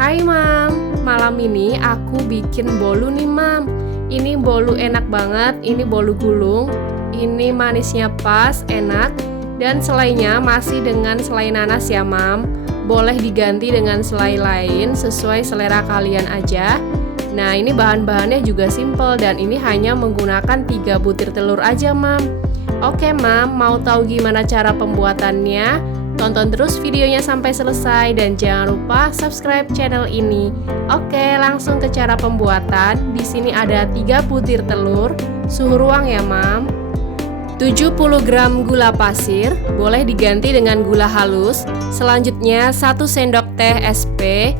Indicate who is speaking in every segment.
Speaker 1: Hai mam, malam ini aku bikin bolu nih mam. Ini bolu enak banget, ini bolu gulung. Ini manisnya pas, enak. Dan selainya masih dengan selai nanas ya mam. Boleh diganti dengan selai lain sesuai selera kalian aja. Nah ini bahan-bahannya juga simple dan ini hanya menggunakan 3 butir telur aja mam. Oke mam, mau tahu gimana cara pembuatannya? Tonton terus videonya sampai selesai dan jangan lupa subscribe channel ini. Oke, langsung ke cara pembuatan. Di sini ada 3 butir telur, suhu ruang ya, Mam. 70 gram gula pasir, boleh diganti dengan gula halus. Selanjutnya 1 sendok teh SP,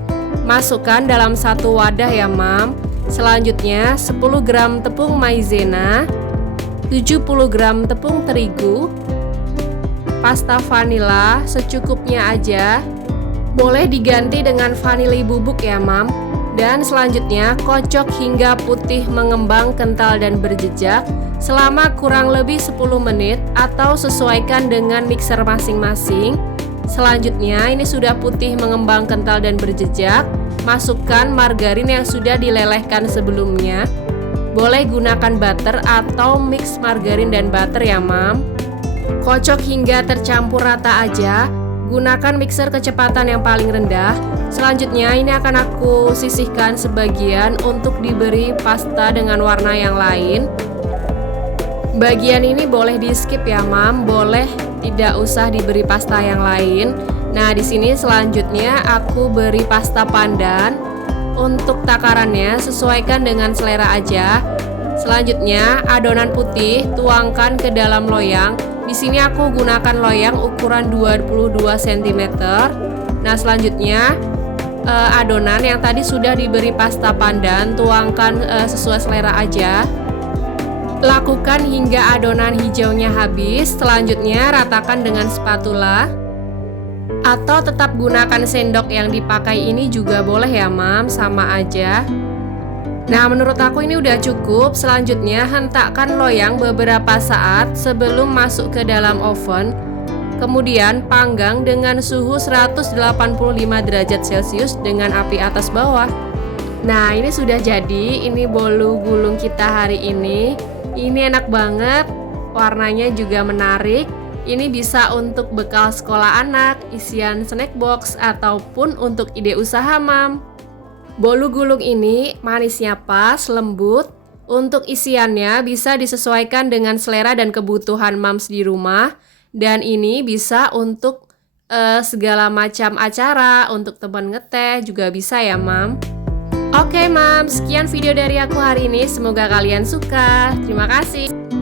Speaker 1: masukkan dalam satu wadah ya, Mam. Selanjutnya 10 gram tepung maizena, 70 gram tepung terigu, pasta vanila secukupnya aja. Boleh diganti dengan vanili bubuk ya, Mam. Dan selanjutnya kocok hingga putih mengembang kental dan berjejak selama kurang lebih 10 menit atau sesuaikan dengan mixer masing-masing. Selanjutnya ini sudah putih mengembang kental dan berjejak. Masukkan margarin yang sudah dilelehkan sebelumnya. Boleh gunakan butter atau mix margarin dan butter ya, Mam. Kocok hingga tercampur rata aja. Gunakan mixer kecepatan yang paling rendah. Selanjutnya ini akan aku sisihkan sebagian untuk diberi pasta dengan warna yang lain. Bagian ini boleh di skip ya, Mam. Boleh tidak usah diberi pasta yang lain. Nah, di sini selanjutnya aku beri pasta pandan. Untuk takarannya sesuaikan dengan selera aja. Selanjutnya, adonan putih tuangkan ke dalam loyang di sini aku gunakan loyang ukuran 22 cm. Nah, selanjutnya uh, adonan yang tadi sudah diberi pasta pandan tuangkan uh, sesuai selera aja. Lakukan hingga adonan hijaunya habis. Selanjutnya ratakan dengan spatula. Atau tetap gunakan sendok yang dipakai ini juga boleh ya, Mam, sama aja. Nah, menurut aku ini udah cukup. Selanjutnya, hentakkan loyang beberapa saat sebelum masuk ke dalam oven. Kemudian, panggang dengan suhu 185 derajat Celcius dengan api atas bawah. Nah, ini sudah jadi. Ini bolu gulung kita hari ini. Ini enak banget. Warnanya juga menarik. Ini bisa untuk bekal sekolah anak, isian snack box, ataupun untuk ide usaha, Mam. Bolu gulung ini manisnya pas, lembut. Untuk isiannya bisa disesuaikan dengan selera dan kebutuhan mams di rumah. Dan ini bisa untuk uh, segala macam acara, untuk teman ngeteh juga bisa ya, Mam. Oke, Mam, sekian video dari aku hari ini. Semoga kalian suka. Terima kasih.